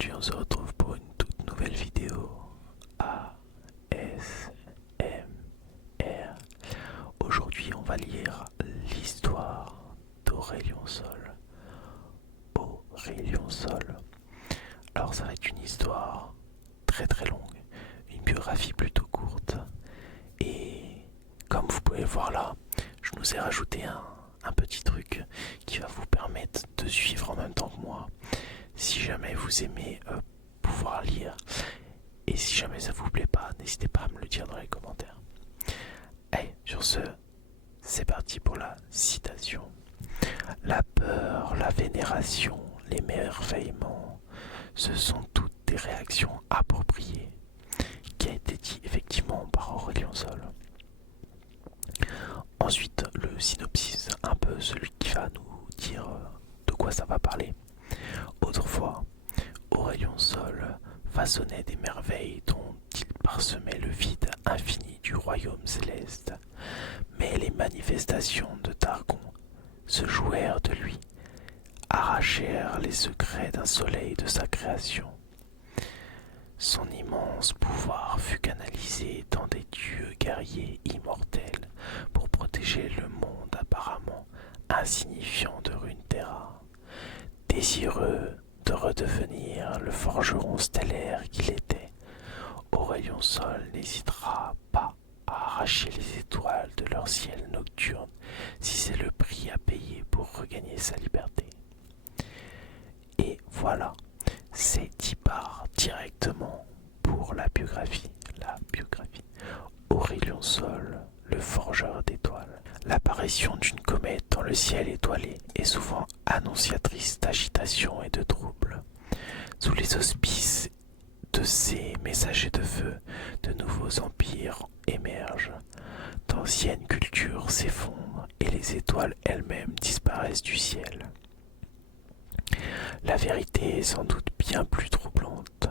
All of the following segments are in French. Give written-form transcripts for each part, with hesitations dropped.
Aujourd'hui, on se retrouve pour une toute nouvelle vidéo ASMR. Aujourd'hui, on va lire l'histoire d'Aurélien Sol. Aurélien Sol. Alors, ça va être une histoire très très longue, une biographie plutôt courte. Et comme vous pouvez voir là, je nous ai rajouté un petit truc qui va vous permettre de suivre en même temps que moi. Si jamais vous aimez pouvoir lire, et si jamais ça vous plaît pas, n'hésitez pas à me le dire dans les commentaires. Allez, sur ce, c'est parti pour la citation. La peur, la vénération, l'émerveillement, ce sont toutes des réactions appropriées, qui a été dit effectivement par Aurélien Sol. Ensuite, le synopsis, un peu celui qui va nous dire de quoi ça va parler. Autrefois, Aurélien Sol façonnait des merveilles dont il parsemait le vide infini du royaume céleste. Mais les manifestations de Targon se jouèrent de lui, arrachèrent les secrets d'un soleil de sa création. Son immense pouvoir fut canalisé dans des dieux guerriers immortels pour protéger le monde apparemment insignifiant de Runeterra. Désireux de redevenir le forgeron stellaire qu'il était, Aurélien Sol n'hésitera pas à arracher les étoiles de leur ciel nocturne si c'est le prix à payer pour regagner sa liberté. Et voilà, c'est dit par directement pour la biographie. Aurélien Sol, le forgeur d'étoiles. L'apparition d'une comète dans le ciel étoilé est souvent annonciatrice d'agitation et de troubles. Sous les auspices de ces messagers de feu, de nouveaux empires émergent. D'anciennes cultures s'effondrent et les étoiles elles-mêmes disparaissent du ciel. La vérité est sans doute bien plus troublante.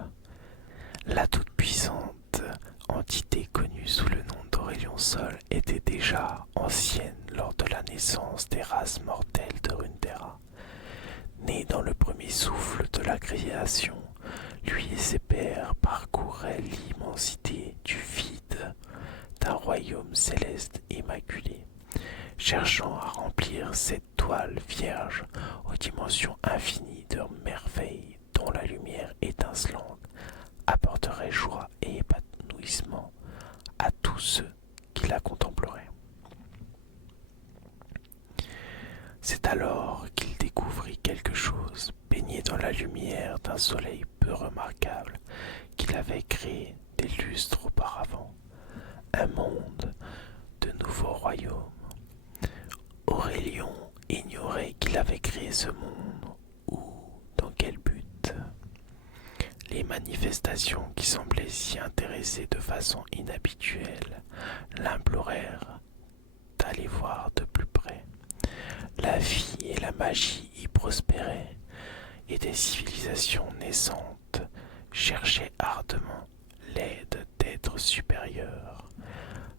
La toute-puissante entité connue sous le nom d'Aurélien Sol était déjà ancienne lors de la naissance des races mortelles de Runeterra. Né dans le premier souffle de la création, lui et ses pairs parcouraient l'immensité du vide d'un royaume céleste immaculé, cherchant à remplir cette toile vierge aux dimensions infinies de merveilles dont la lumière étincelante apporterait joie et épanouissement à tous ceux qui la contempleraient. C'est alors qu'il découvrit quelque chose baigné dans la lumière d'un soleil peu remarquable qu'il avait créé des lustres auparavant, un monde de nouveaux royaumes. Aurélien ignorait qu'il avait créé ce monde ou dans quel but. Les manifestations qui semblaient s'y intéresser de façon inhabituelle l'implorèrent d'aller voir de plus près. La vie et la magie y prospéraient, et des civilisations naissantes cherchaient ardemment l'aide d'êtres supérieurs.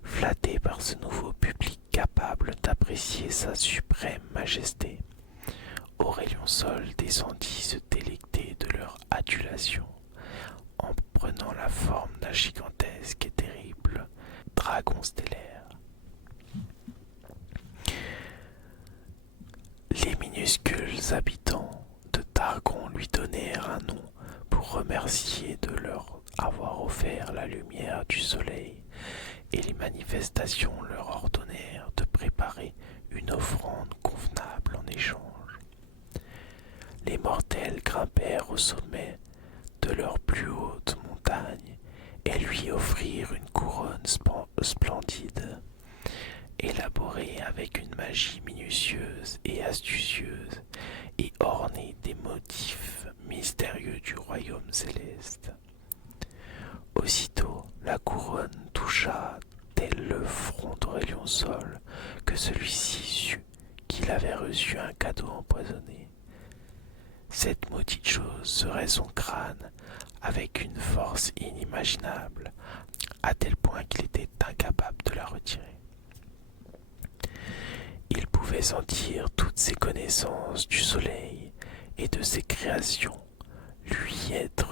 Flatté par ce nouveau public capable d'apprécier sa suprême majesté, Aurélien Sol descendit se délecter de leur adulation, en prenant la forme d'un gigantesque et terrible dragon stellaire. Les minuscules habitants de Targon lui donnèrent un nom pour remercier de leur avoir offert la lumière du soleil, et les manifestations leur ordonnèrent de préparer une offrande convenable en échange. Les mortels grimpèrent au sommet de leur plus haute montagne et lui offrirent une couronne splendide, élaborée avec une magie minutieuse et astucieuse et ornée des motifs mystérieux du royaume céleste. Aussitôt, la couronne toucha tel le front d'Aurélien Sol que celui-ci sut qu'il avait reçu un cadeau empoisonné. Cette maudite chose serait son crâne avec une force inimaginable, à tel point qu'il était incapable de la retirer. Il pouvait sentir toutes ses connaissances du soleil et de ses créations lui être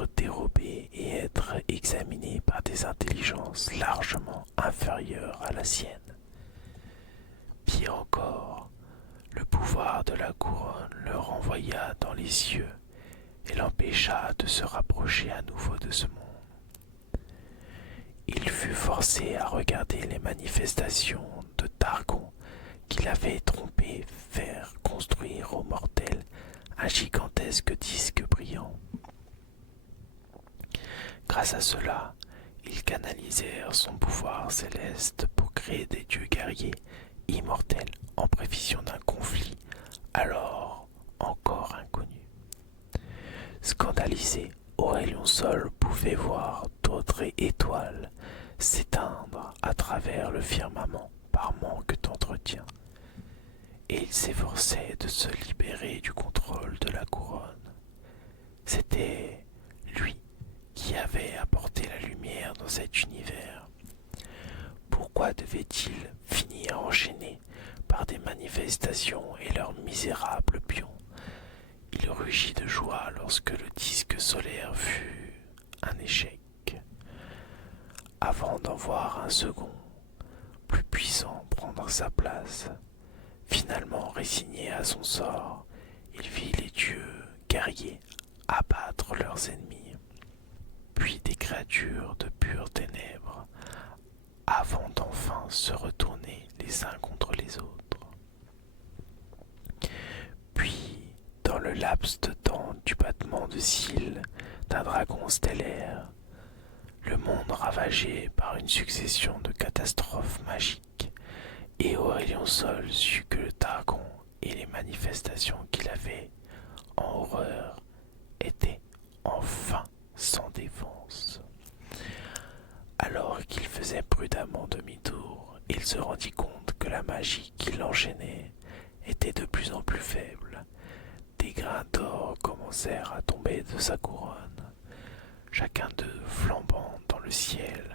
la sienne. Pire encore, le pouvoir de la couronne le renvoya dans les cieux et l'empêcha de se rapprocher à nouveau de ce monde. Il fut forcé à regarder les manifestations de Targon qu'il avait trompé faire construire aux mortels un gigantesque disque brillant. Grâce à cela, ils canalisèrent son pouvoir céleste pour créer des dieux guerriers immortels en prévision d'un conflit alors encore inconnu. Scandalisé, Aurélien Sol pouvait voir d'autres étoiles s'éteindre à travers le firmament par manque d'entretien, et il s'efforçait de se libérer du contrôle de la couronne. C'était lui qui avait apporté la lumière dans cet univers. Pourquoi devait-il finir enchaîné par des manifestations et leurs misérables pions? Il rugit de joie lorsque le disque solaire fut un échec. Avant d'en voir un second, plus puissant, prendre sa place, finalement résigné à son sort, il vit les dieux guerriers abattre leurs ennemis, puis des créatures de pures ténèbres, avant d'enfin se retourner les uns contre les autres. Puis, dans le laps de temps du battement de cils d'un dragon stellaire, le monde ravagé par une succession de catastrophes magiques, et Aurélien Sol sut que le Targon et les manifestations qu'il avait en horreur étaient enfin sans défense. Alors qu'il faisait prudemment demi-tour, il se rendit compte que la magie qui l'enchaînait était de plus en plus faible. Des grains d'or commencèrent à tomber de sa couronne, chacun d'eux flambant dans le ciel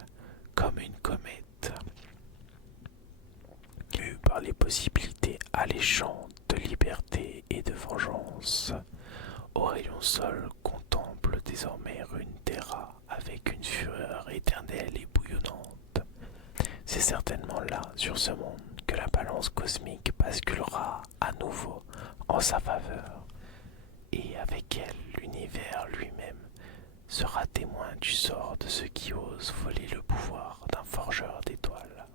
comme une comète. Mu par les possibilités alléchantes de liberté et de vengeance, Aurélien Sol contemple désormais Runeterra avec une fureur éternelle et bouillonnante. C'est certainement là, sur ce monde, que la balance cosmique basculera à nouveau en sa faveur, et avec elle l'univers lui-même sera témoin du sort de ceux qui osent voler le pouvoir d'un forgeur d'étoiles.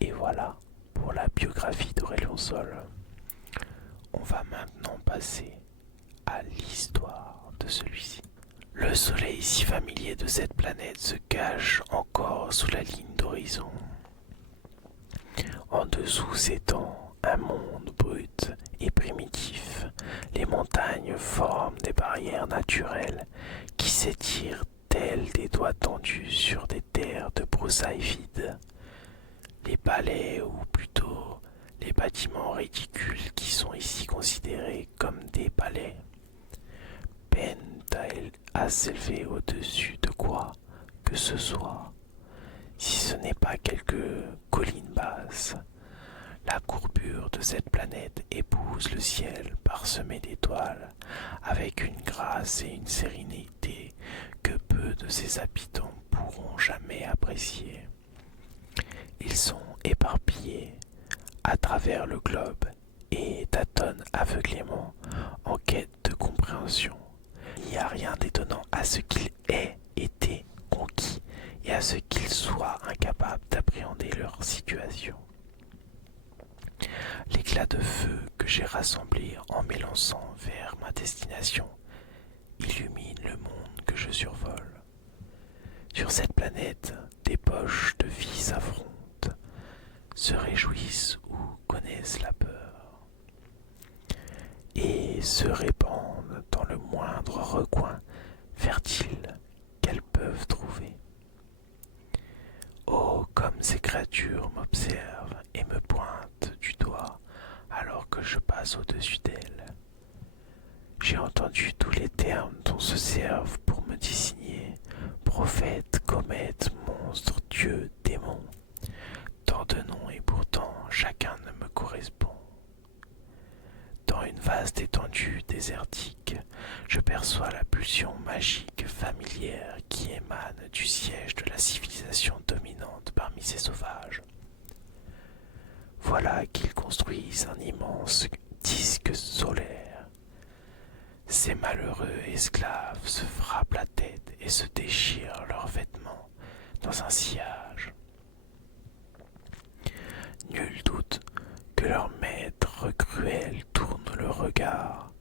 Et voilà pour la biographie d'Aurélien Sol. On va maintenant passer à l'histoire de celui-ci. Le soleil si familier de cette planète se cache encore sous la ligne d'horizon. En dessous s'étend un monde brut et primitif. Les montagnes forment des barrières naturelles qui s'étirent telles des doigts tendus sur des terres de broussailles vides. Les palais, ou plutôt les bâtiments ridicules qui sont ici considérés comme des palais, peinent à s'élever au-dessus de quoi que ce soit, si ce n'est pas quelques collines basses. La courbure de cette planète épouse le ciel parsemé d'étoiles, avec une grâce et une sérénité que peu de ses habitants pourront jamais apprécier. Ils sont éparpillés à travers le globe et tâtonnent aveuglément en quête de compréhension. Il n'y a rien d'étonnant à ce qu'ils aient été conquis et à ce qu'ils soient incapables d'appréhender leur situation. L'éclat de feu que j'ai rassemblé en m'élançant vers ma destination illumine le monde que je survole. Sur cette planète, des poches de vie s'affrontent, se réjouissent ou connaissent la peur, et se répandent dans le moindre recoin fertile qu'elles peuvent trouver. Oh, comme ces créatures m'observent et me pointent du doigt alors que je passe au-dessus d'elles. J'ai entendu tous les termes dont se servent pour me désigner: prophète, comète, monstre, dieu, démon. Tant de noms et pourtant chacun ne me correspond. Dans une vaste étendue désertique, je perçois la pulsion magique familière qui émane du siège de la civilisation dominante parmi parmi ces sauvages. Voilà qu'ils construisent un immense disque solaire. Ces malheureux esclaves se frappent la tête et se déchirent leurs vêtements dans un sillage. Nul doute que leur maître cruel tourne le regard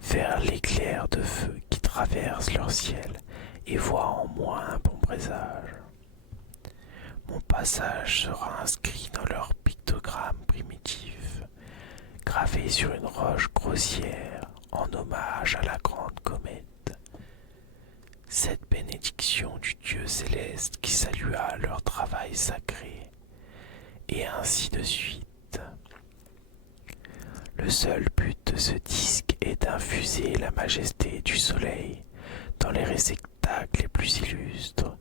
vers l'éclair de feu qui traverse leur ciel et voit en moi un bon présage. Mon passage sera inscrit dans leur pictogramme primitif, gravé sur une roche grossière en hommage à la grande comète. Cette bénédiction du Dieu céleste qui salua leur travail sacré, et ainsi de suite. Le seul but de ce disque est d'infuser la majesté du soleil dans les réceptacles les plus illustres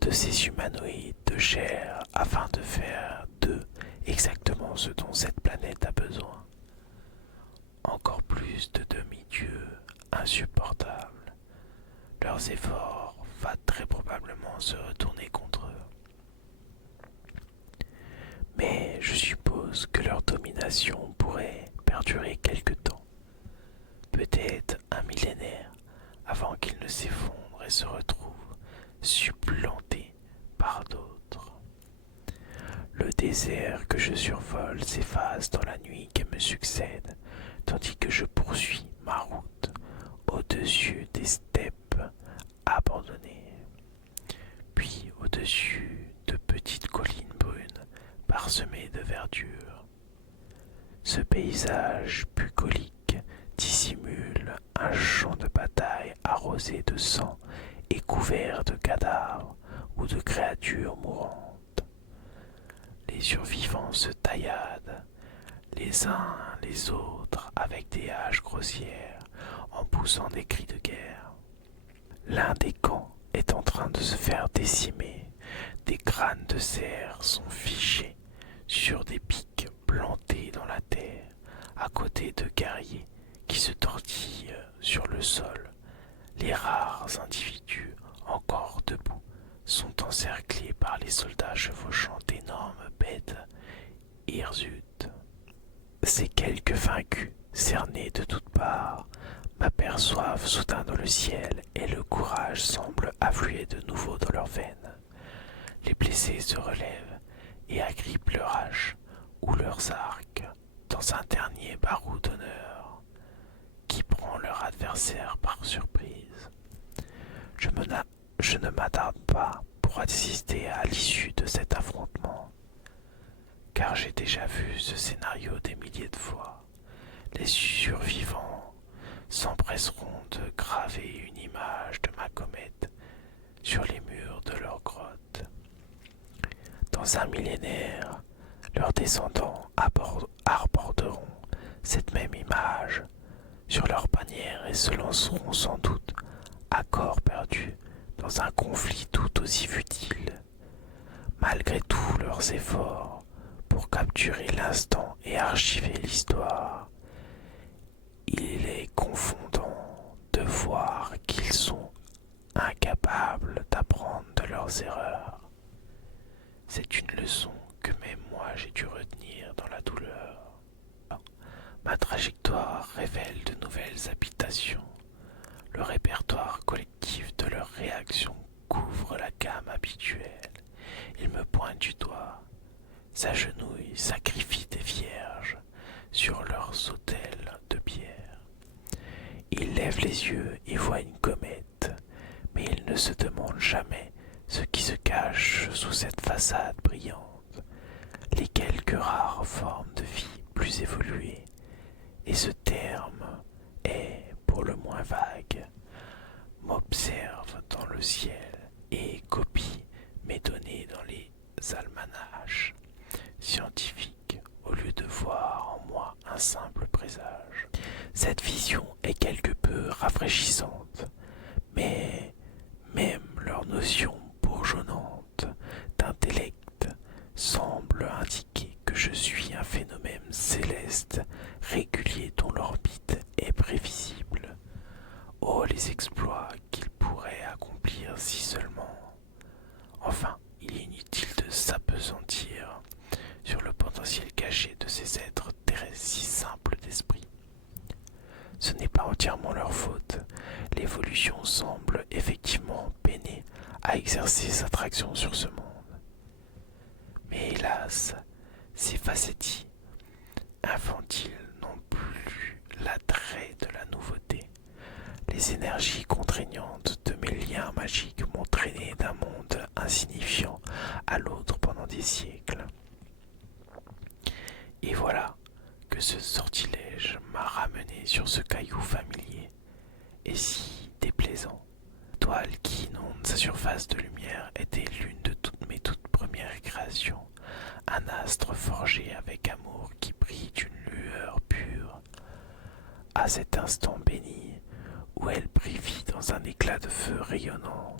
de ces humanoïdes de chair afin de faire d'eux exactement ce dont cette planète a besoin. Encore plus de demi-dieux insupportables. Leurs efforts vont très probablement se retourner contre eux. Mais je suppose que leur domination pourrait perdurer quelque temps, peut-être un millénaire, avant qu'ils ne s'effondrent et se retrouvent supplantés par d'autres. Le désert que je survole s'efface dans la nuit qui me succède, tandis que je poursuis ma route au-dessus des steppes abandonnées, puis au-dessus de petites collines brunes parsemées de verdure. Ce paysage bucolique dissimule un champ de bataille arrosé de sang et couvert de cadavres ou de créatures mourantes. Les survivants se tailladent les uns les autres avec des haches grossières en poussant des cris de guerre. L'un des camps est en train de se faire décimer. Des crânes de cerfs sont fichés sur des pics plantés dans la terre, à côté de guerriers qui se tortillent sur le sol. Les rares individus encore debout sont encerclés par les soldats chevauchant d'énormes bêtes hirsutes. Ces quelques vaincus, cernés de toutes parts, m'aperçoivent soudain dans le ciel et le courage semble affluer de nouveau dans leurs veines. Les blessés se relèvent et agrippent leurs haches ou leurs arcs dans un dernier barreau d'honneur qui prend leur adversaire par surprise. Je ne m'attarde pas pour assister à l'issue de cet affrontement, car j'ai déjà vu ce scénario des milliers de fois. Les survivants s'empresseront de graver une image de ma comète sur les murs de leur grotte. Dans un millénaire, leurs descendants arborderont cette même image sur leur bannière et se lanceront sans doute à corps perdu dans un conflit tout aussi futile. Malgré tous leurs efforts pour capturer l'instant et archiver l'histoire, il est confondant de voir qu'ils sont incapables d'apprendre de leurs erreurs. C'est une leçon que même moi j'ai dû retenir dans la douleur. Ma trajectoire révèle de nouvelles habitations. Le répertoire collectif de leurs réactions couvre la gamme habituelle. Ils me pointent du doigt, s'agenouillent, sacrifient des vierges sur leurs autels de pierre. Ils lèvent les yeux et voient une comète, mais ils ne se demandent jamais ce qui se cache sous cette façade brillante, les quelques rares formes de vie plus évoluées. Et ce terme est pour le moins vague, m'observe dans le ciel et copie mes données dans les almanachs scientifiques au lieu de voir en moi un simple présage. Cette vision est quelque peu rafraîchissante, mais même leur notion bourgeonnante d'intellect semble indiquer que je suis un phénomène céleste régulier dont l'orbite est prévisible. Oh, les exploits qu'ils pourraient accomplir si seulement. Enfin, il est inutile de l'illusion semble effectivement peiner à exercer sa traction sur ce monde. Mais hélas, ces facéties infantiles n'ont plus l'attrait de la nouveauté. Les énergies contraignantes de mes liens magiques m'ont traîné d'un monde insignifiant à l'autre pendant des siècles. Et voilà que ce sortilège m'a ramené sur ce caillou familier et si déplaisant. L'étoile qui inonde sa surface de lumière était l'une de toutes mes toutes premières créations, un astre forgé avec amour qui brille d'une lueur pure. À cet instant béni, où elle brille dans un éclat de feu rayonnant,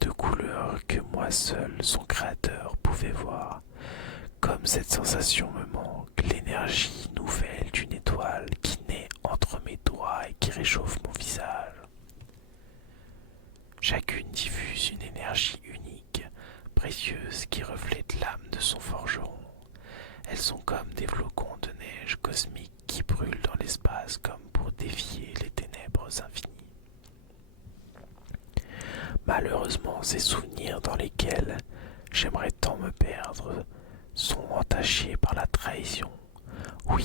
de couleurs que moi seul, son créateur, pouvait voir. Comme cette sensation me manque, l'énergie nouvelle d'une étoile qui naît entre mes doigts et qui réchauffe mon visage. Chacune diffuse une énergie unique, précieuse, qui reflète l'âme de son forgeron. Elles sont comme des flocons de neige cosmique qui brûlent dans l'espace comme pour défier les ténèbres infinies. Malheureusement, ces souvenirs dans lesquels j'aimerais tant me perdre sont entachés par la trahison. Oui,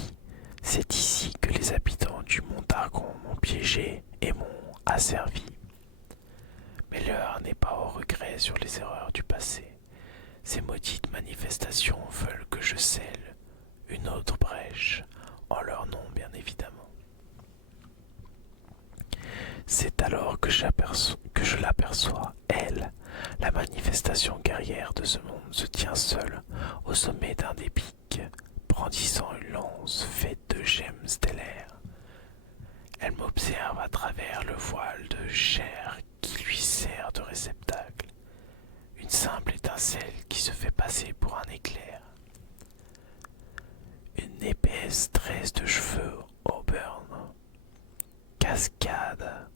c'est ici que les habitants du mont Targon m'ont piégé et m'ont asservi. Mais l'heure n'est pas au regret sur les erreurs du passé. Ces maudites manifestations veulent que je scelle une autre brèche, en leur nom bien évidemment. C'est alors que je l'aperçois, elle, la manifestation guerrière de ce monde se tient seule au sommet d'un des pics, brandissant une lance faite de gemmes stellaires. Elle m'observe à travers le voile de chair qui lui sert de réceptacle, une simple étincelle qui se fait passer pour un éclair. Une épaisse tresse de cheveux auburn cascade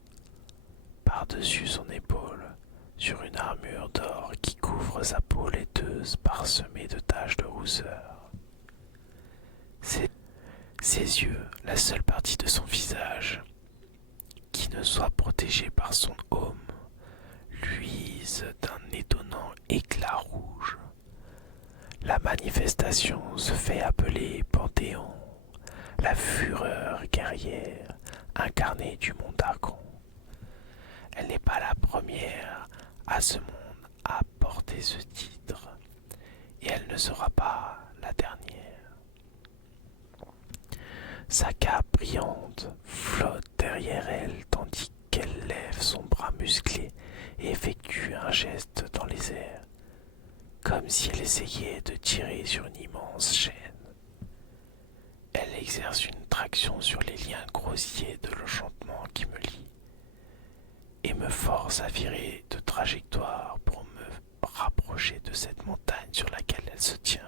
par-dessus son épaule sur une armure d'or qui couvre sa peau laiteuse parsemée de taches de rousseur. Ses yeux, la seule partie de son visage qui ne soit protégée par son aume, luisent d'un étonnant éclat rouge. La manifestation se fait appeler Panthéon, la fureur guerrière incarnée du mont Targon. Elle n'est pas la première à ce monde à porter ce titre, et elle ne sera pas la dernière. Sa cape brillante flotte derrière elle tandis qu'elle lève son bras musclé et effectue un geste dans les airs, comme si elle essayait de tirer sur une immense chaîne. Elle exerce une traction sur les liens grossiers de l'enchantement qui me lie et me force à virer de trajectoire pour me rapprocher de cette montagne sur laquelle elle se tient.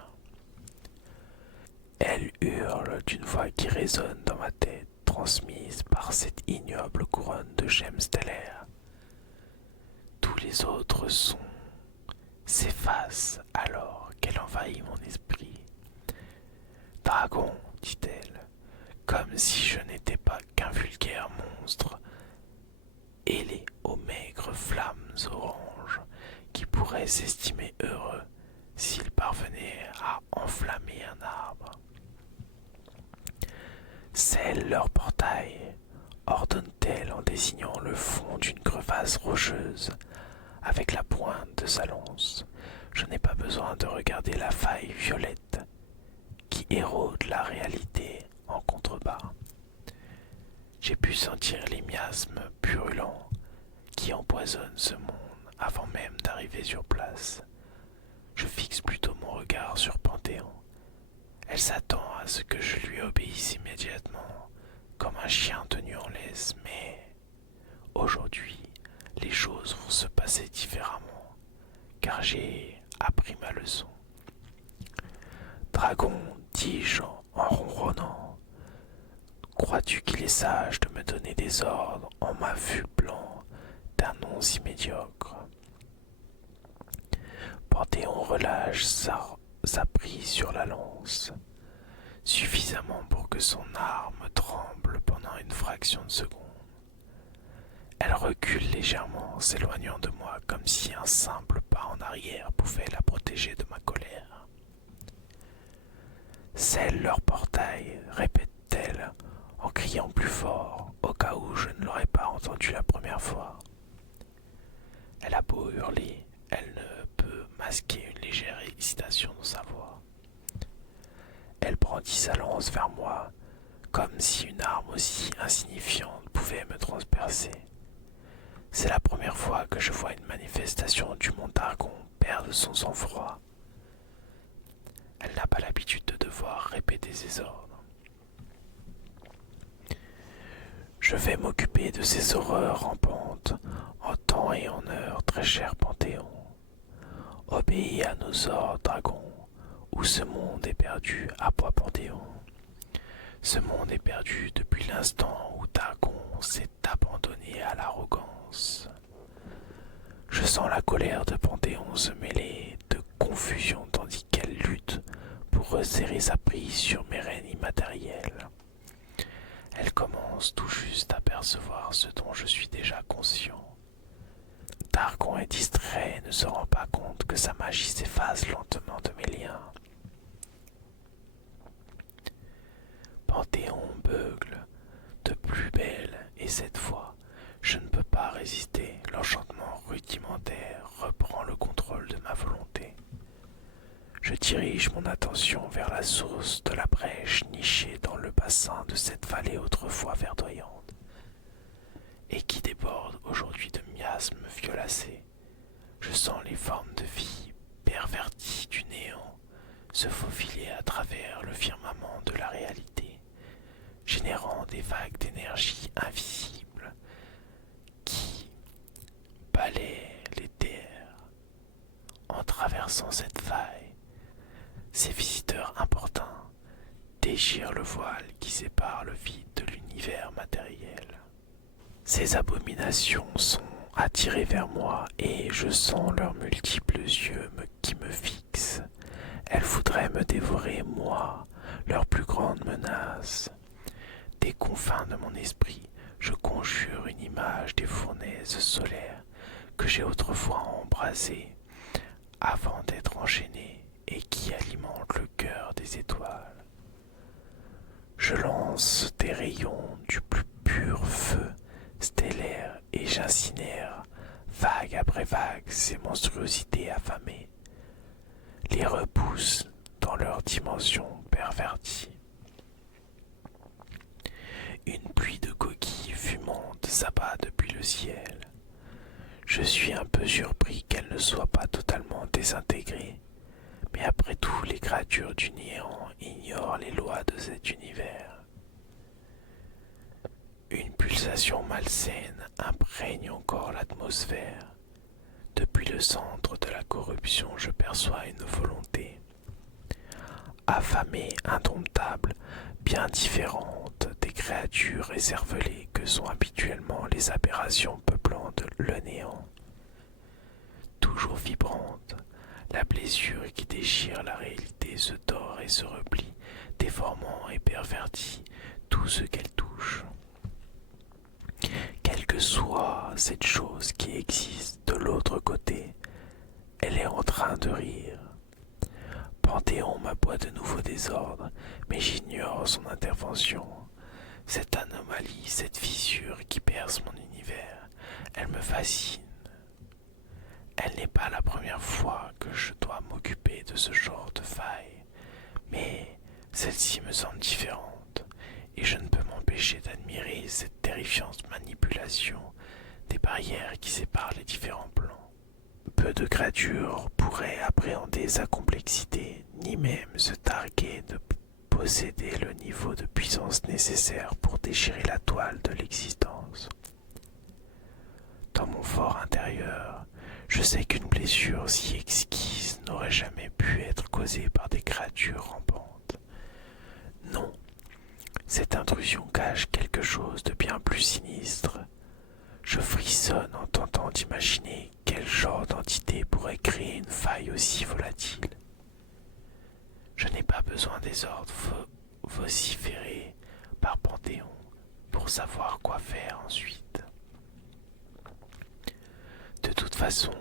Elle hurle d'une voix qui résonne dans ma tête, transmise par cette ignoble couronne de gemmes stellaires. Tous les autres sons s'effacent alors qu'elle envahit mon esprit. Dragon, dit-elle, comme si je n'étais pas qu'un vulgaire monstre, ailé aux maigres flammes oranges, qui pourraient s'estimer heureux s'il parvenait à enflammer un arbre. Scelle leur portail, ordonne-t-elle en désignant le fond d'une crevasse rocheuse avec la pointe de sa lance. Je n'ai pas besoin de regarder la faille violette qui érode la réalité en contrebas. J'ai pu sentir les miasmes purulents qui empoisonnent ce monde avant même d'arriver sur place. Je fixe plutôt mon regard sur Panthéon. Elle s'attend à ce que je lui obéisse immédiatement, comme un chien tenu en laisse, mais aujourd'hui, les choses vont se passer différemment, car j'ai appris ma leçon. Dragon, dis-je en ronronnant, crois-tu qu'il est sage de me donner des ordres en m'affublant d'un nom si médiocre? Panthéon relâche sa prise sur la lance, suffisamment pour que son arme tremble pendant une fraction de seconde. Elle recule légèrement, s'éloignant de moi comme si un simple pas en arrière pouvait la protéger de ma colère. Scelle leur portail, répète-t-elle en criant plus fort, au cas où je ne l'aurais pas entendu la première fois. Elle a beau hurler, elle ne peut masquer une légère hésitation dans sa voix. Elle brandit sa lance vers moi, comme si une arme aussi insignifiante pouvait me transpercer. C'est la première fois que je vois une manifestation du Montargon perdre son sang-froid. Elle n'a pas l'habitude de devoir répéter ses ordres. Je vais m'occuper de ces horreurs rampantes, en temps et en heure, très cher Panthéon. Obéis à nos ordres, dragon, ou ce monde est perdu, à toi Panthéon. Ce monde est perdu depuis l'instant où Targon s'est abandonné à l'arrogance. Je sens la colère de Panthéon se mêler de confusion tandis qu'elle lutte pour resserrer sa prise sur mes rênes immatériels. Elle commence tout juste à percevoir ce dont je suis déjà conscient. Targon est distrait et ne se rend pas compte que sa magie s'efface lentement de mes liens. Panthéon beugle de plus belle et cette fois, je ne peux pas résister. L'enchantement rudimentaire reprend le contrôle de ma volonté. Je dirige mon attention vers la source de la brèche nichée dans le bassin de cette vallée autrefois verdoyante et qui déborde aujourd'hui de miasmes violacés. Je sens les formes de vie perverties du néant se faufiler à travers le firmament de la réalité, générant des vagues d'énergie invisibles qui balaient les terres. En traversant cette faille, ces visiteurs importuns déchirent le voile qui sépare le vide de l'univers matériel. Ces abominations sont attirées vers moi et je sens leurs multiples yeux qui me fixent. Elles voudraient me dévorer, moi, leur plus grande menace. Des confins de mon esprit, je conjure une image des fournaises solaires que j'ai autrefois embrasées avant d'être enchaînées et qui alimentent le cœur des étoiles. Je lance des rayons du plus pur feu stellaire et j'incinère, vague après vague, ces monstruosités affamées, les repousse dans leur dimension pervertie. Une pluie de coquilles fumantes s'abat depuis le ciel. Je suis un peu surpris qu'elle ne soit pas totalement désintégrée, mais après tout, les créatures du néant ignorent les lois de cet univers. Une pulsation malsaine imprègne encore l'atmosphère. Depuis le centre de la corruption, je perçois une volonté affamée, indomptable, bien différente des créatures écervelées que sont habituellement les aberrations peuplant le néant. Toujours vibrante, la blessure qui déchire la réalité se tord et se replie, déformant et pervertit tout ce qu'elle touche. Quelle que soit cette chose qui existe de l'autre côté, elle est en train de rire. Panthéon m'aboie de nouveau désordre, mais j'ignore son intervention. Cette anomalie, cette fissure qui perce mon univers, elle me fascine. Elle n'est pas la première fois que je dois m'occuper de ce genre de faille, mais celle-ci me semble différente, et je ne peux m'empêcher d'admirer cette terrifiante manipulation des barrières qui séparent les différents plans. Peu de créatures pourraient appréhender sa complexité, ni même se targuer de posséder le niveau de puissance nécessaire pour déchirer la toile de l'existence. Dans mon fort intérieur, je sais qu'une blessure si exquise n'aurait jamais pu être causée par des créatures rampantes. Non, cette intrusion cache quelque chose de bien plus sinistre. Je frissonne en tentant d'imaginer quel genre d'entité pourrait créer une faille aussi volatile. Je n'ai pas besoin des ordres vociférés par Panthéon pour savoir quoi faire ensuite. façon,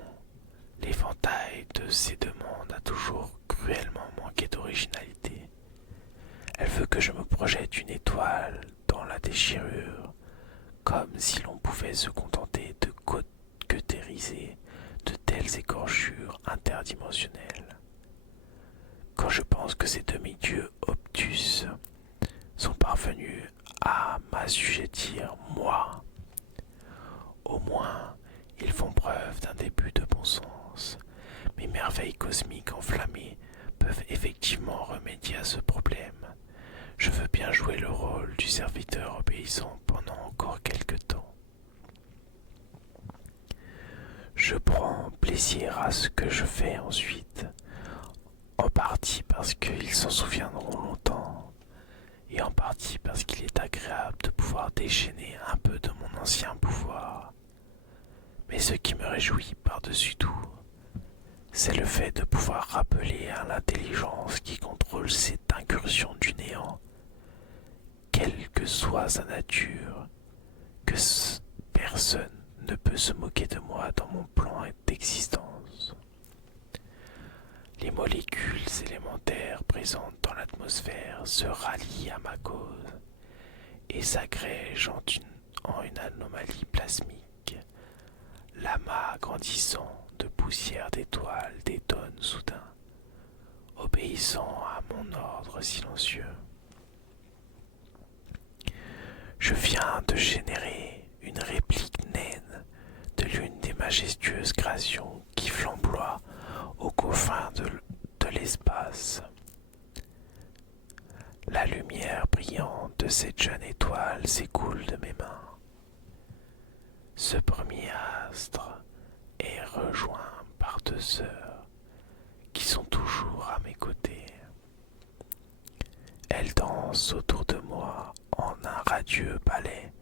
l'éventail de ses demandes a toujours cruellement manqué d'originalité. Elle veut que je me projette une étoile dans la déchirure, comme si l'on pouvait se contenter de cautériser de telles écorchures interdimensionnelles. Quand je pense que ces demi-dieux obtus sont parvenus à m'assujettir, moi, au moins ils font preuve d'un début de bon sens. Mes merveilles cosmiques enflammées peuvent effectivement remédier à ce problème. Je veux bien jouer le rôle du serviteur obéissant pendant encore quelque temps. Je prends plaisir à ce que je fais ensuite, en partie parce qu'ils s'en souviendront longtemps, et en partie parce qu'il est agréable de pouvoir déchaîner un peu de mon ancien pouvoir. Mais ce qui me réjouit par-dessus tout, c'est le fait de pouvoir rappeler à l'intelligence qui contrôle cette incursion du néant, quelle que soit sa nature, que personne ne peut se moquer de moi dans mon plan d'existence. Les molécules élémentaires présentes dans l'atmosphère se rallient à ma cause et s'agrègent en une anomalie plasmique. L'amas grandissant de poussière d'étoiles détonne soudain, obéissant à mon ordre silencieux. Je viens de générer une réplique naine de l'une des majestueuses créations qui flamboient aux confins de l'espace. La lumière brillante de cette jeune étoile s'écoule de mes mains. Ce premier astre est rejoint par deux sœurs qui sont toujours à mes côtés. Elles dansent autour de moi en un radieux ballet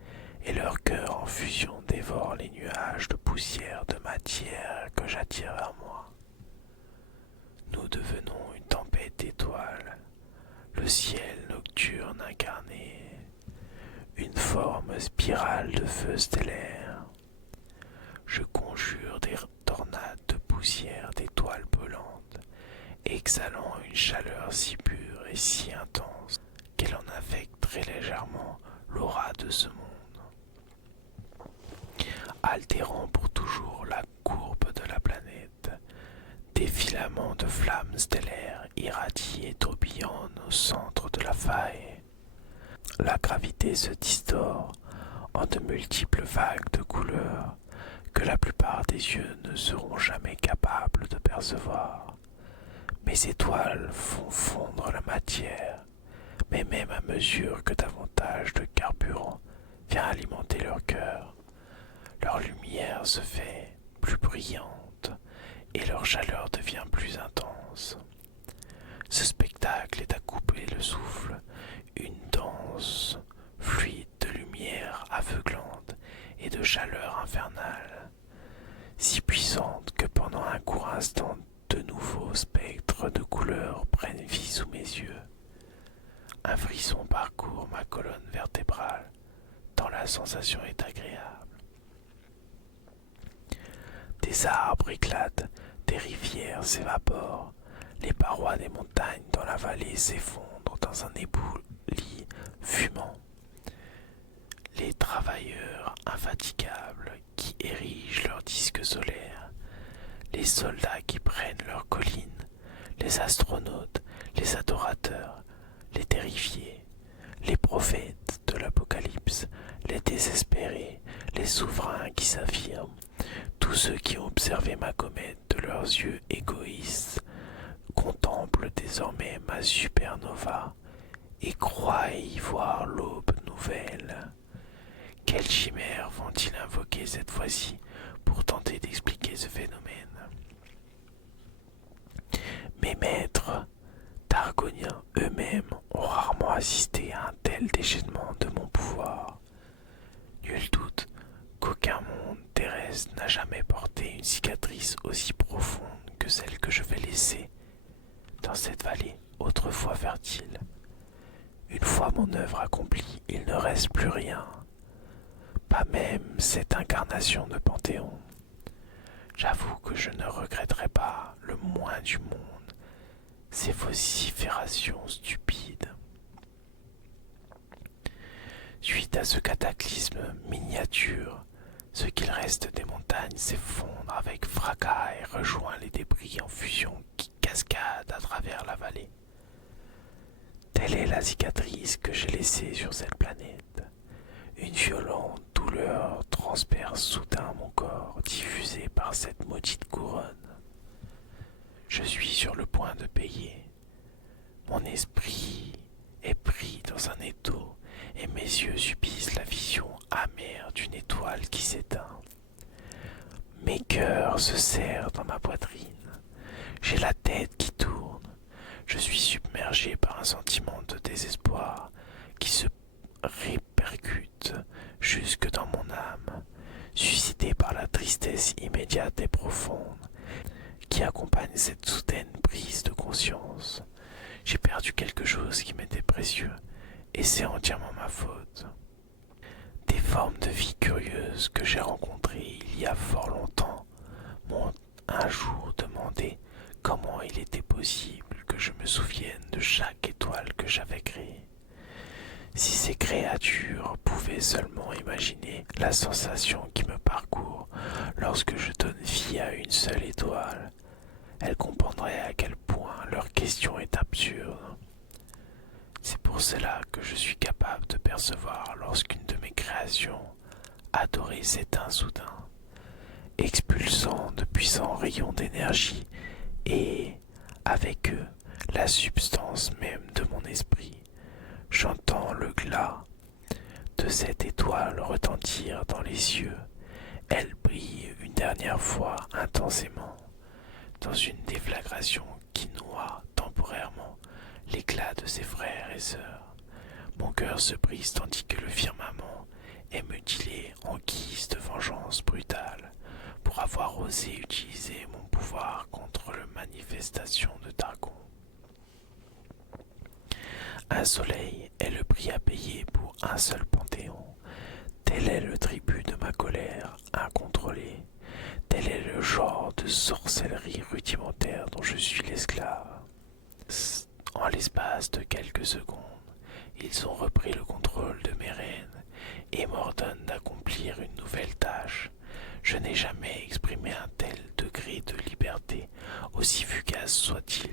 et leur cœur en fusion dévore les nuages de poussière de matière que j'attire vers moi. Nous devenons une tempête d'étoiles, le ciel nocturne incarné, une forme spirale de feu stellaire. Je conjure des tornades de poussière d'étoiles brûlantes, exhalant une chaleur si pure et si intense qu'elle en affecte très légèrement l'aura de ce monde, altérant pour toujours la courbe de la planète. Des filaments de flammes stellaires irradient et tourbillonnent au centre de la faille. La gravité se distord en de multiples vagues de couleurs que la plupart des yeux ne seront jamais capables de percevoir. Mes étoiles font fondre la matière, mais même à mesure que davantage de carburant vient alimenter leur cœur, leur lumière se fait plus brillante et leur chaleur devient plus intense. Ce spectacle est à couper le souffle, une danse fluide de lumière aveuglante et de chaleur infernale, si puissante que pendant un court instant de nouveaux spectres de couleurs prennent vie sous mes yeux. Un frisson parcourt ma colonne vertébrale, tant la sensation est agréable. Des arbres éclatent, des rivières s'évaporent, les parois des montagnes dans la vallée s'effondrent dans un éboulis fumant. Les travailleurs infatigables qui érigent leurs disques solaires, les soldats qui prennent leurs collines, les astronautes, les adorateurs, les terrifiés, les prophètes de l'Apocalypse, les désespérés, les souverains qui s'affirment, tous ceux qui ont observé ma comète de leurs yeux égoïstes contemplent désormais ma supernova et croient y voir l'aube nouvelle. Quelle chimère vont-ils invoquer cette fois-ci pour tenter d'expliquer ce phénomène? Mes maîtres d'Argoniens eux-mêmes ont rarement assisté à un tel déchaînement de mon pouvoir. Nul doute qu'aucun monde terrestre n'a jamais porté une cicatrice aussi profonde que celle que je vais laisser dans cette vallée autrefois fertile. Une fois mon œuvre accomplie, il ne reste plus rien, pas même cette incarnation de Panthéon. J'avoue que je ne regretterai pas le moins du monde ces vociférations stupides. Suite à ce cataclysme miniature, ce qu'il reste des montagnes s'effondre avec fracas et rejoint les débris en fusion qui cascadent à travers la vallée. Telle est la cicatrice que j'ai laissée sur cette planète. Une violente douleur transperce soudain mon corps, diffusée par cette maudite couronne. Je suis sur le point de payer. Mon esprit est pris dans un étau et mes yeux subissent la vision amère d'une étoile qui s'éteint. Mes cœurs se serrent dans ma poitrine. J'ai la tête qui tourne. Je suis submergé par un sentiment de désespoir qui se répercute jusque dans mon âme, suscité par la tristesse immédiate et profonde qui accompagne cette soudaine prise de conscience. J'ai perdu quelque chose qui m'était précieux, et c'est entièrement ma faute. Des formes de vie curieuses que j'ai rencontrées il y a fort longtemps m'ont un jour demandé comment il était possible que je me souvienne de chaque étoile que j'avais créée. Si ces créatures pouvaient seulement imaginer la sensation qui me parcourt lorsque je donne vie à une seule étoile, elles comprendraient à quel point leur question est absurde. C'est pour cela que je suis capable de percevoir lorsqu'une de mes créations adorées s'éteint soudain, expulsant de puissants rayons d'énergie et, avec eux, la substance même de mon esprit. J'entends le glas de cette étoile retentir dans les cieux. Elle brille une dernière fois intensément, dans une déflagration qui noie temporairement l'éclat de ses frères et sœurs. Mon cœur se brise tandis que le firmament est mutilé en guise de vengeance brutale pour avoir osé utiliser mon pouvoir contre la manifestation de Targon. Un soleil est le prix à payer pour un seul panthéon. Tel est le tribut de ma colère incontrôlée. Tel est le genre de sorcellerie rudimentaire dont je suis l'esclave. En l'espace de quelques secondes, ils ont repris le contrôle de mes rênes et m'ordonnent d'accomplir une nouvelle tâche. Je n'ai jamais exprimé un tel degré de liberté, aussi fugace soit-il,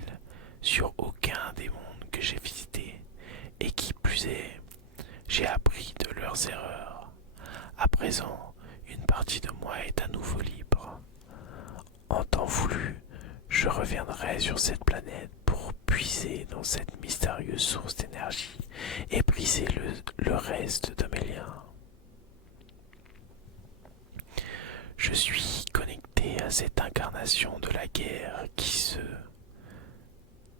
sur aucun des mondes que j'ai visités, et qui plus est, j'ai appris de leurs erreurs. À présent, une partie de moi est à nouveau libre. En temps voulu, je reviendrai sur cette planète pour puiser dans cette mystérieuse source d'énergie et briser le reste de mes liens. Je suis connecté à cette incarnation de la guerre qui se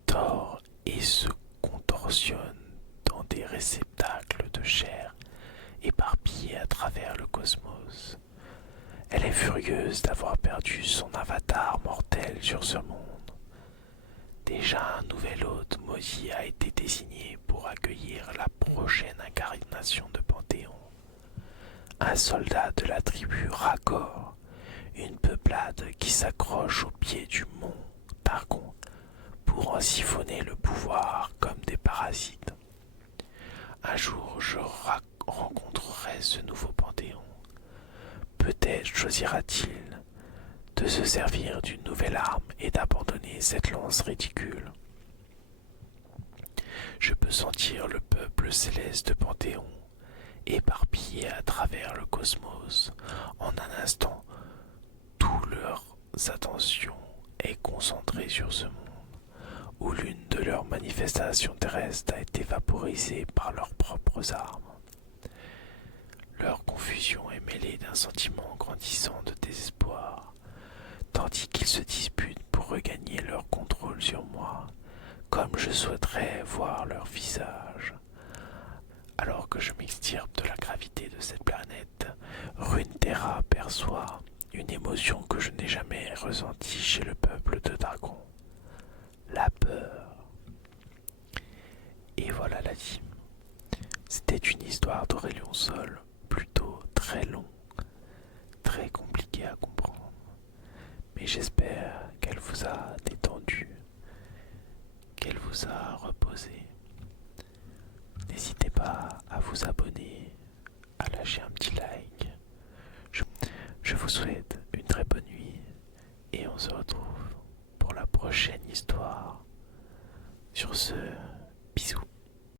tord et se contorsionne dans des réceptacles de chair éparpillés à travers le cosmos. Elle est furieuse d'avoir perdu son avatar mortel sur ce monde. Déjà un nouvel hôte maudit a été désigné pour accueillir la prochaine incarnation de Panthéon. Un soldat de la tribu Rakor, une peuplade qui s'accroche au pied du mont Targon pour en siphonner le pouvoir comme des parasites. Un jour, je rencontrerai ce nouveau Panthéon. Peut-être choisira-t-il de se servir d'une nouvelle arme et d'abandonner cette lance ridicule. Je peux sentir le peuple céleste de Panthéon, éparpillé à travers le cosmos. En un instant, toute leur attention est concentrée sur ce monde, où l'une de leurs manifestations terrestres a été vaporisée par leurs propres armes. Leur confusion est mêlée d'un sentiment grandissant de désespoir, tandis qu'ils se disputent pour regagner leur contrôle sur moi, comme je souhaiterais voir leur visage. Alors que je m'extirpe de la gravité de cette planète, Runeterra perçoit une émotion que je n'ai jamais ressentie chez le peuple de Targon, la peur. Et voilà la team. C'était une histoire d'Aurélien Sol, plutôt très long, très compliqué à comprendre, mais j'espère qu'elle vous a détendu, qu'elle vous a reposé. N'hésitez pas à vous abonner, à lâcher un petit like. Je vous souhaite une très bonne nuit et on se retrouve pour la prochaine histoire. Sur ce,